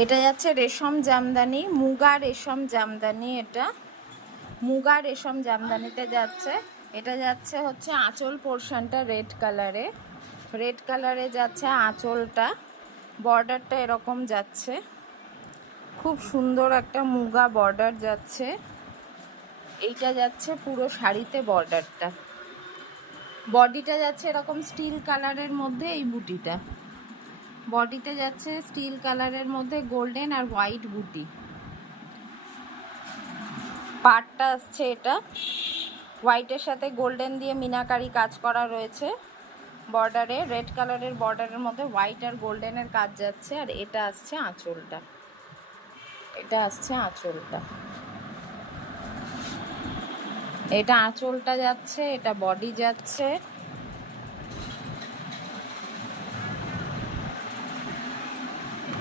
এটা যাচ্ছে রেশম জামদানি, মুগা রেশম জামদানি। এটা মুগা রেশম জামদানিতে যাচ্ছে। এটা যাচ্ছে হচ্ছে আঁচল পোর্শনটা রেড কালারে, রেড কালারে যাচ্ছে আঁচলটা, বর্ডারটা এরকম যাচ্ছে, খুব সুন্দর একটা মুগা বর্ডার যাচ্ছে। এইটা যাচ্ছে পুরো শাড়িতে বর্ডারটা, বডিটা যাচ্ছে এরকম স্টিল কালারের মধ্যে। এই বুটিটা বডিতে যাচ্ছে স্টিল কালারের মধ্যে গোল্ডেন আর হোয়াইট বুটি। পাটটা আসছে এটা হোয়াইটের সাথে গোল্ডেন দিয়ে মিনাকারি কাজ করা রয়েছে বর্ডারে, রেড কালারের বর্ডারের মধ্যে হোয়াইট আর গোল্ডেনের কাজ যাচ্ছে। আর এটা আসছে আঁচলটা, এটা আসছে আঁচলটা, এটা আঁচলটা যাচ্ছে, এটা বডি যাচ্ছে।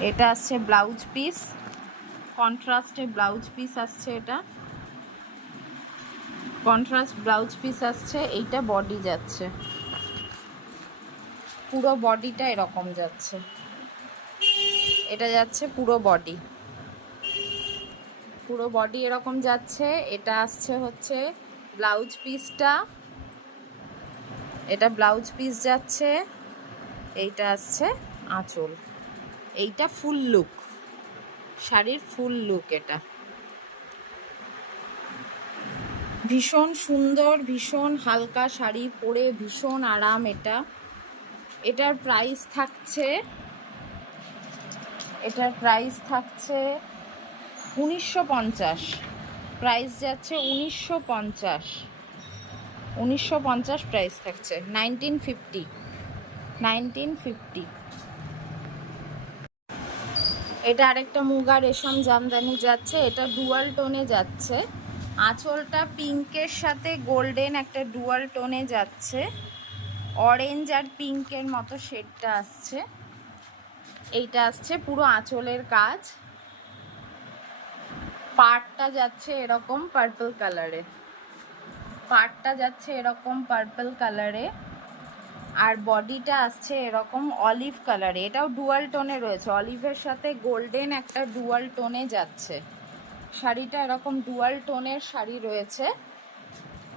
এটা আসছে ব্লাউজ পিস, কন্ট্রাস্টে ব্লাউজ পিস আসছে, এটা কন্ট্রাস্ট ব্লাউজ পিস আসছে। এইটা বডি যাচ্ছে, পুরো বডিটা এরকম যাচ্ছে। এটা যাচ্ছে পুরো বডি, পুরো বডি এরকম যাচ্ছে। এটা আসছে হচ্ছে ব্লাউজ পিসটা, এটা ব্লাউজ পিস যাচ্ছে। এইটা আসছে আঁচল, এইটা ফুল লুক, শাড়ির ফুল লুক। এটা ভীষণ সুন্দর, ভীষণ হালকা শাড়ি পরে ভীষণ আরাম। এটা এটার প্রাইস থাকছে, এটার প্রাইস থাকছে 1950, প্রাইস যাচ্ছে 1950, 1950 প্রাইস থাকছে, 1950, 1950। এটা আরেকটা মুগা রেশম জামদানি যাচ্ছে, এটা ডুয়াল টোনে যাচ্ছে। আঁচলটা পিঙ্কের সাথে গোল্ডেন একটা ডুয়াল টোনে যাচ্ছে, অরেঞ্জ আর পিঙ্কের মতো শেডটা আসছে। এইটা আসছে পুরো আঁচলের কাজ। পাড়টা যাচ্ছে এরকম পার্পল কালারে, পাড়টা যাচ্ছে এরকম পার্পল কালারে, আর বডিটা আসছে এরকম অলিভ কালারে। এটাও ডুয়াল টোনে রয়েছে, অলিভের সাথে গোল্ডেন একটা ডুয়াল টোনে যাচ্ছে শাড়িটা, এরকম ডুয়াল টোনের শাড়ি রয়েছে।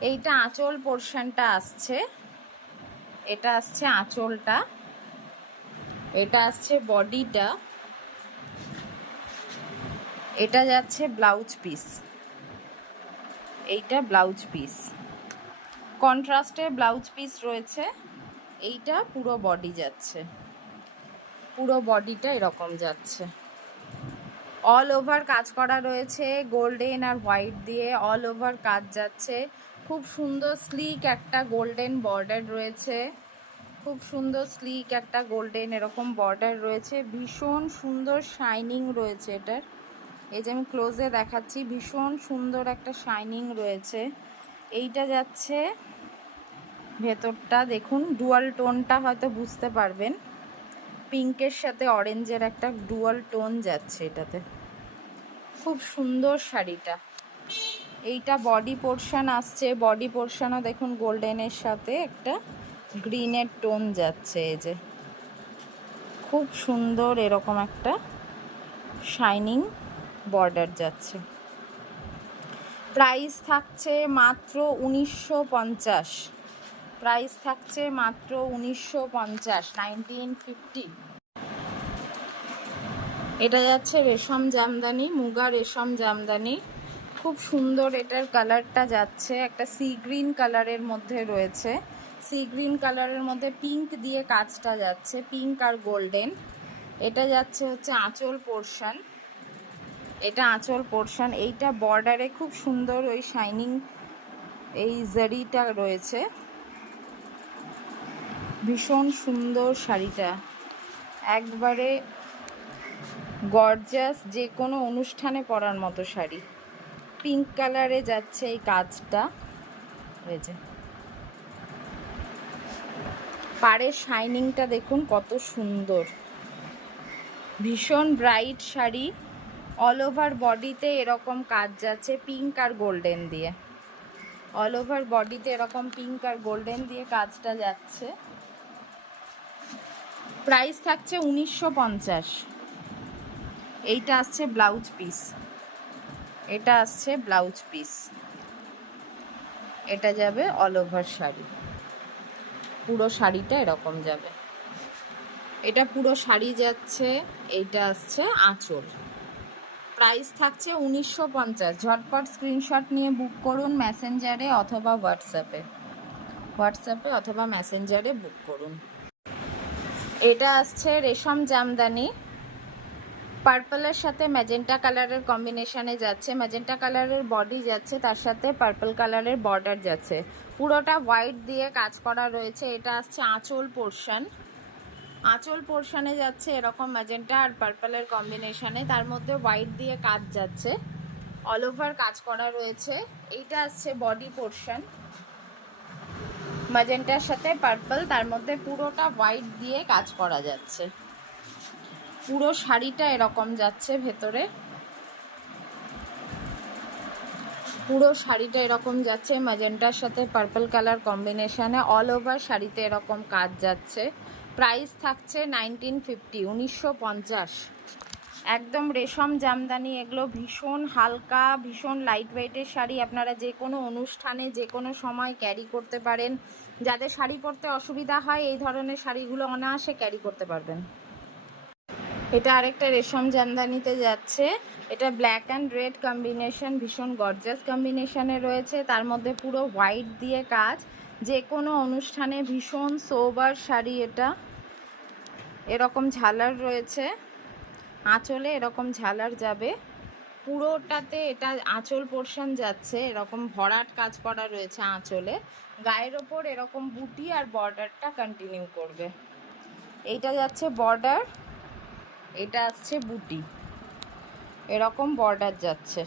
এইটা আঁচল পোর্শনটা আসছে, এটা আসছে আঁচলটা, এটা আসছে বডিটা, এটা যাচ্ছে ব্লাউজ পিস, এইটা ব্লাউজ পিস, কন্ট্রাস্টের ব্লাউজ পিস রয়েছে। এইটা পুরো বডি যাচ্ছে, পুরো বডিটা এরকম যাচ্ছে, অল ওভার কাজ করা রয়েছে গোল্ডেন আর হোয়াইট দিয়ে, অল ওভার কাজ যাচ্ছে। খুব সুন্দর স্লিক একটা গোল্ডেন বর্ডার রয়েছে, খুব সুন্দর স্লিক একটা গোল্ডেন এরকম বর্ডার রয়েছে, ভীষণ সুন্দর শাইনিং রয়েছে এটার। এই যে আমি ক্লোজে দেখাচ্ছি, ভীষণ সুন্দর একটা শাইনিং রয়েছে। এইটা যাচ্ছে ভেতরটা দেখুন, ডুয়াল টোনটা হয়তো বুঝতে পারবেন, পিঙ্কের সাথে অরেঞ্জের একটা ডুয়াল টোন যাচ্ছে এটাতে, খুব সুন্দর শাড়িটা। এইটা বডি পোর্শন আসছে, বডি পোর্শনও দেখুন গোল্ডেনের সাথে একটা গ্রিনের টোন যাচ্ছে। এই যে খুব সুন্দর এরকম একটা শাইনিং বর্ডার যাচ্ছে। প্রাইস থাকছে মাত্র 1950, প্রাইস থাকছে মাত্র 1950, 1950। এটা যাচ্ছে রেশম জামদানি, মুগা রেশম জামদানি, খুব সুন্দর। এটার কালারটা যাচ্ছে একটা সি গ্রিন কালারের মধ্যে রয়েছে, সি গ্রিন কালারের মধ্যে পিঙ্ক দিয়ে কাজটা যাচ্ছে, পিঙ্ক আর গোল্ডেন। এটা যাচ্ছে হচ্ছে আঁচল পোর্শন, এটা আঁচল পোর্শন। এইটা বর্ডারে খুব সুন্দর ওই শাইনিং এই জারিটা রয়েছে, ভীষণ সুন্দর শাড়িটা, একবারে গর্জাস, যে কোনো অনুষ্ঠানে পরার মতো শাড়ি। পিঙ্ক কালারে যাচ্ছে এই কাজটা, হয়েছে পাড়ের শাইনিংটা দেখুন কত সুন্দর, ভীষণ ব্রাইট শাড়ি। অল ওভার বডিতে এরকম কাজ যাচ্ছে পিঙ্ক আর গোল্ডেন দিয়ে, অল ওভার বডিতে এরকম পিঙ্ক আর গোল্ডেন দিয়ে কাজটা যাচ্ছে। প্রাইস থাকছে 1950, এইটা আসছে ব্লাউজ পিস, এটা আসছে ব্লাউজ পিস, এটা যাবে অল ওভার শাড়ি, পুরো শাড়িটা এরকম যাবে, এটা পুরো শাড়ি যাচ্ছে। এইটা আসছে আঁচল। প্রাইস থাকছে 1950। ঝটপট স্ক্রিনশট নিয়ে বুক করুন মেসেঞ্জারে অথবা হোয়াটসঅ্যাপে অথবা মেসেঞ্জারে বুক করুন। এটা আসছে রেশম জামদানি, পার্পলের সাথে ম্যাজেন্টা কালারের কম্বিনেশনে যাচ্ছে, ম্যাজেন্টা কালারের বডি যাচ্ছে, তার সাথে পার্পল কালারের বর্ডার যাচ্ছে, পুরোটা হোয়াইট দিয়ে কাজ করা রয়েছে। এটা আসছে আঁচল পোর্শন, আঁচল পোর্শনে যাচ্ছে এরকম ম্যাজেন্টা আর পার্পলের কম্বিনেশনে, তার মধ্যে হোয়াইট দিয়ে কাজ যাচ্ছে, অল ওভার কাজ করা রয়েছে। এইটা আসছে বডি পোর্শন, ম্যাজেন্টার সাথে পার্পল, তার মধ্যে পুরোটা হোয়াইট দিয়ে কাজ করা যাচ্ছে। পুরো শাড়িটা এরকম যাচ্ছে ভেতরে, পুরো শাড়িটা এরকম যাচ্ছে ম্যাজেন্টার সাথে পার্পল কালার কম্বিনেশনে, অল ওভার শাড়িতে এরকম কাজ যাচ্ছে। প্রাইস থাকছে 1950, 1950। একদম রেশম জামদানি, এগুলো ভীষণ হালকা, ভীষণ লাইট ওয়েটের শাড়ি, আপনারা যে কোনো অনুষ্ঠানে যে কোনো সময় ক্যারি করতে পারেন। যাদের শাড়ি পরতে অসুবিধা হয় এই ধরনের শাড়িগুলো অনায়াসে ক্যারি করতে পারবেন। এটা আরেকটা রেশম জামদানিতে যাচ্ছে, এটা ব্ল্যাক অ্যান্ড রেড কম্বিনেশন, ভীষণ গর্জাস কম্বিনেশনে রয়েছে, তার মধ্যে পুরো হোয়াইট দিয়ে কাজ, যে কোনো অনুষ্ঠানে ভীষণ সোবার শাড়ি। এটা এরকম ঝালার রয়েছে, আঁচলে এরকম ঝালার যাবে পুরোটাতে, এটা আঁচল পোর্শন যাচ্ছে, এরকম ভরাট কাজ করা রয়েছে আঁচলে, গায়ের ওপর এরকম বুটি আর বর্ডারটা কন্টিনিউ করবে। এইটা যাচ্ছে বর্ডার, এটা আসছে বুটি, এরকম বর্ডার যাচ্ছে,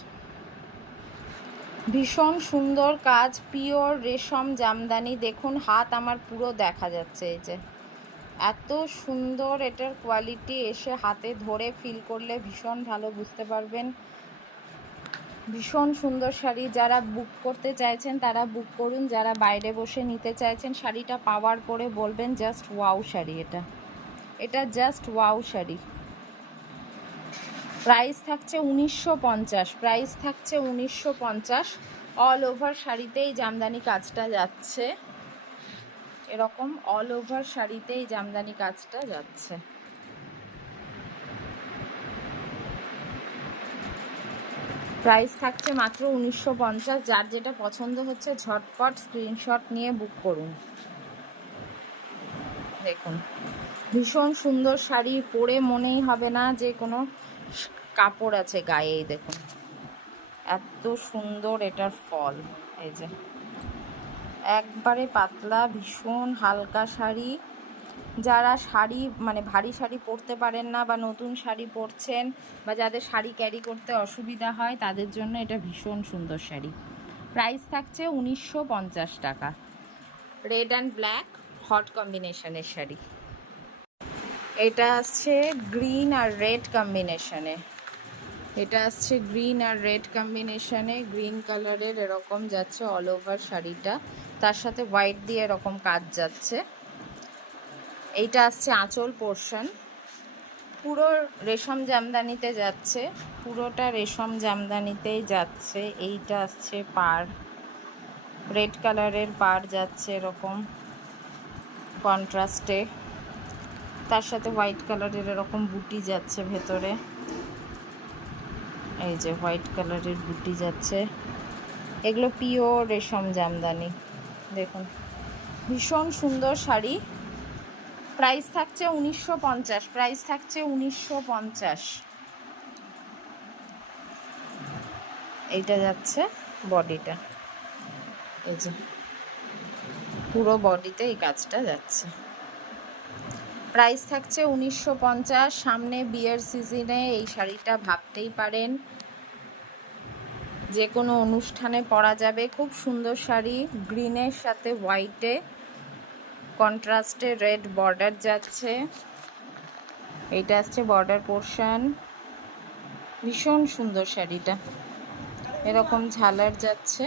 ভীষণ সুন্দর কাজ, পিওর রেশম জামদানি। দেখুন হাত আমার পুরো দেখা যাচ্ছে, এই যে এত সুন্দর এটার কোয়ালিটি, এসে হাতে ধরে ফিল করলে ভীষণ ভালো বুঝতে পারবেন। ভীষণ সুন্দর শাড়ি, যারা বুক করতে চাইছেন তারা বুক করুন, যারা বাইরে বসে নিতে চাইছেন শাড়িটা পাওয়ার পরে বলবেন জাস্ট ওয়াও শাড়ি, এটা জাস্ট ওয়াও শাড়ি। প্রাইস থাকছে 1950, প্রাইস থাকছে 1950। অল ওভার শাড়িতেই জামদানি কাজটা যাচ্ছে, এরকম অল ওভার শাড়িতেই জামদানি কাজটা যাচ্ছে। প্রাইস থাকছে মাত্র 1950। যার যেটা পছন্দ হচ্ছে ঝটপট স্ক্রিনশট নিয়ে বুক করুন। দেখুন ভীষণ সুন্দর শাড়ি, পরে মনেই হবে না যে কোনো কাপড় আছে গায়ে। দেখুন এত সুন্দর এটার ফল, এই যে একবারে পাতলা ভীষণ হালকা শাড়ি। যারা শাড়ি মানে ভারী শাড়ি পরতে পারেন না বা নতুন শাড়ি পরছেন বা যাদের শাড়ি ক্যারি করতে অসুবিধা হয় তাদের জন্য এটা ভীষণ সুন্দর শাড়ি। প্রাইস থাকছে 1950 টাকা। রেড অ্যান্ড ব্ল্যাক হট কম্বিনেশনের শাড়ি, এটা আসছে গ্রিন আর রেড কম্বিনেশনে, এটা আসছে গ্রিন আর রেড কম্বিনেশনে, গ্রিন কালারের এরকম যাচ্ছে অল ওভার শাড়িটা, তার সাথে হোয়াইট দিয়ে এরকম কাজ যাচ্ছে। এইটা আসছে আঁচল পোর্শন, পুরো রেশম জামদানিতে যাচ্ছে, পুরোটা রেশম জামদানিতেই যাচ্ছে। এইটা আসছে পাড়, রেড কালারের পাড় যাচ্ছে এরকম কন্ট্রাস্টে, তার সাথে হোয়াইট কালারের এরকম বুটি যাচ্ছে ভেতরে, এই যে হোয়াইট কালারের বুটি যাচ্ছে। এগুলো পিওর রেশম জামদানি, দেখুন ভীষণ সুন্দর শাড়ি। প্রাইস থাকছে 1950, প্রাইস থাকছে 1950। এইটা যাচ্ছে বডিটা, এই যে পুরো বডিতে এই কাজটা যাচ্ছে। প্রাইস থাকছে 1950। সামনে বিয়ের সিজনে এই শাড়িটা ভাবতেই পারেন, যে কোনো অনুষ্ঠানে পরা যাবে, খুব সুন্দর শাড়ি। গ্রিনের সাথে হোয়াইটে কন্ট্রাস্টে রেড বর্ডার যাচ্ছে, এইটা আসছে বর্ডার পোর্শন, ভীষণ সুন্দর শাড়িটা, এরকম ঝালার যাচ্ছে।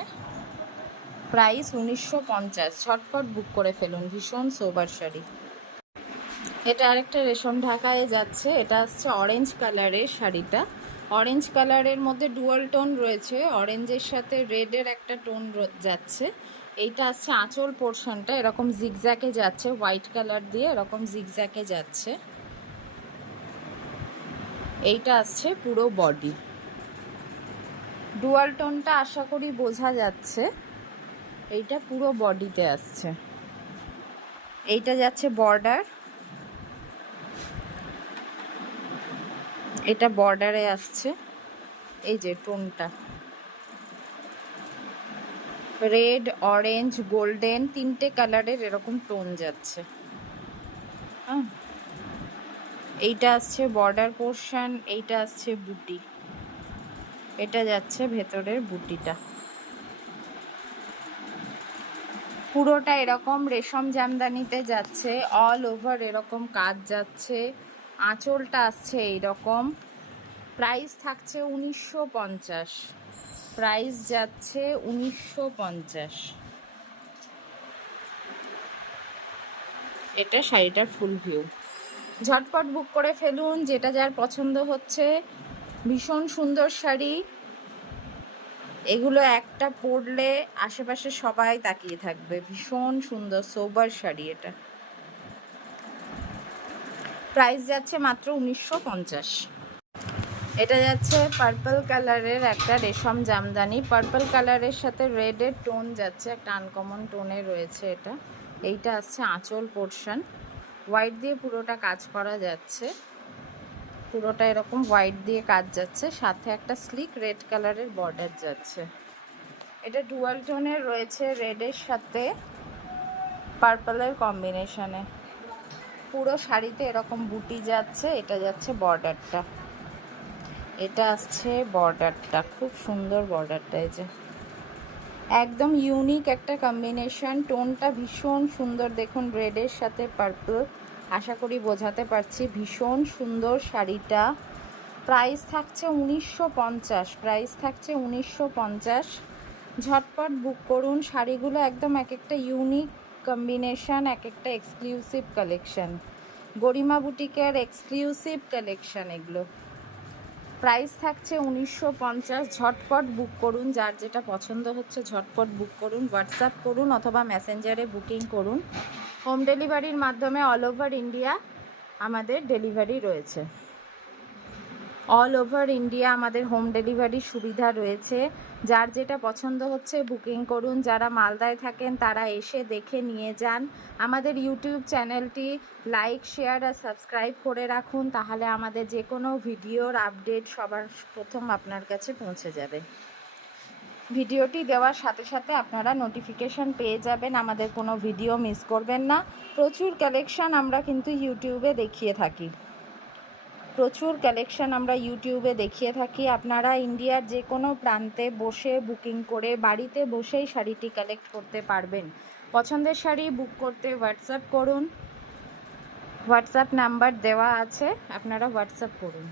প্রাইস 1950, ঝটপট বুক করে ফেলুন, ভীষণ সোবার শাড়ি। এটা আরেকটা রেশম ঢাকায় যাচ্ছে, এটা হচ্ছে অরেঞ্জ কালারের শাড়িটা। অরেঞ্জ কালারের মধ্যে ডুয়াল টোন রয়েছে, অরেঞ্জের সাথে রেডের একটা টোন যাচ্ছে। এইটা হচ্ছে আঁচল পোর্শনটা এরকম জিগজ্যাকে যাচ্ছে, হোয়াইট কালার দিয়ে এরকম জিগজ্যাকে যাচ্ছে। এইটা আসছে পুরো বডি। ডুয়াল টোনটা আশা করি বোঝা যাচ্ছে। এইটা পুরো বডিতে আসছে। এইটা যাচ্ছে বর্ডার, এটা বর্ডারে আসছে। এই যে টোনটা রেড, অরেঞ্জ, গোল্ডেন, তিনটে কালারের এরকম টোন যাচ্ছে। হ্যাঁ, এইটা আসছে বর্ডার পোর্শন, এইটা আসছে বুটি, এটা যাচ্ছে ভেতরের বুটিটা। পুরোটা এরকম রেশম জামদানিতে যাচ্ছে, অল ওভার এরকম কাজ যাচ্ছে। আঁচলটা আসছে এইরকম। প্রাইস থাকছে 1950, প্রাইস যাচ্ছে 1950। এটা শাড়িটার ফুল ভিউ। ঝটপট বুক করে ফেলুন, যেটা যার পছন্দ হচ্ছে। ভীষণ সুন্দর শাড়ি, এগুলো একটা পরলে আশেপাশে সবাই তাকিয়ে থাকবে। ভীষণ সুন্দর সোবার শাড়ি এটা। প্রাইস যাচ্ছে মাত্র 1950। এটা যাচ্ছে পার্পল কালারের একটা রেশম জামদানি, পার্পল কালারের সাথে রেডের টোন যাচ্ছে, একটা আনকমন টোনে রয়েছে এটা। এইটা আসছে আঁচল পোর্শন, হোয়াইট দিয়ে পুরোটা কাজ করা যাচ্ছে। পুরোটা এরকম হোয়াইট দিয়ে কাজ যাচ্ছে, সাথে একটা স্লিক রেড কালারের বর্ডার যাচ্ছে। এটা ডুয়াল টোনের রয়েছে, রেডের সাথে পার্পলের কম্বিনেশনে। পুরো শাড়িতে এরকম বুটি যাচ্ছে। এটা যাচ্ছে বর্ডারটা, এটা আসছে বর্ডারটা, খুব সুন্দর বর্ডারটা। এই যে একদম ইউনিক একটা কম্বিনেশন, টোনটা ভীষণ সুন্দর। দেখুন রেডের সাথে পার্পল, আশা করি বোঝাতে পারছি। ভীষণ সুন্দর শাড়িটা। প্রাইস থাকছে 1950, প্রাইস থাকছে 1950। ঝটপট বুক করুন। শাড়িগুলো একদম এক একটা ইউনিক কম্বিনেশন, এক একটা এক্সক্লুসিভ কালেকশন, গরিমা বুটিকের এক্সক্লুসিভ কালেকশন এগুলো। প্রাইস থাকছে 1950। ঝটপট বুক করুন, যার যেটা পছন্দ হচ্ছে ঝটপট বুক করুন, হোয়াটসঅ্যাপ করুন অথবা মেসেঞ্জারে বুকিং করুন। হোম ডেলিভারির মাধ্যমে অল ওভার ইন্ডিয়া আমাদের ডেলিভারি রয়েছে। অল ওভার ইন্ডিয়া আমাদের হোম ডেলিভারি সুবিধা রয়েছে। যার যেটা পছন্দ হচ্ছে বুকিং করুন। যারা মালদায় থাকেন তারা এসে দেখে নিয়ে যান। আমাদের ইউটিউব চ্যানেলটি লাইক, শেয়ার আর সাবস্ক্রাইব করে রাখুন, তাহলে আমাদের যে কোনো ভিডিওর আপডেট সবার প্রথম আপনার কাছে পৌঁছে যাবে। ভিডিওটি দেওয়ার সাথে সাথে আপনারা নোটিফিকেশান পেয়ে যাবেন, আমাদের কোনো ভিডিও মিস করবেন না। প্রচুর কালেকশান আমরা কিন্তু ইউটিউবে দেখিয়ে থাকি, প্রচুর কালেকশান আমরা ইউটিউবে দেখিয়ে থাকি। আপনারা ইন্ডিয়ার যে কোনো প্রান্তে বসে বুকিং করে বাড়িতে বসেই শাড়িটি কালেক্ট করতে পারবেন। পছন্দের শাড়ি বুক করতে হোয়াটসঅ্যাপ করুন, হোয়াটসঅ্যাপ নাম্বার দেওয়া আছে, আপনারা হোয়াটসঅ্যাপ করুন।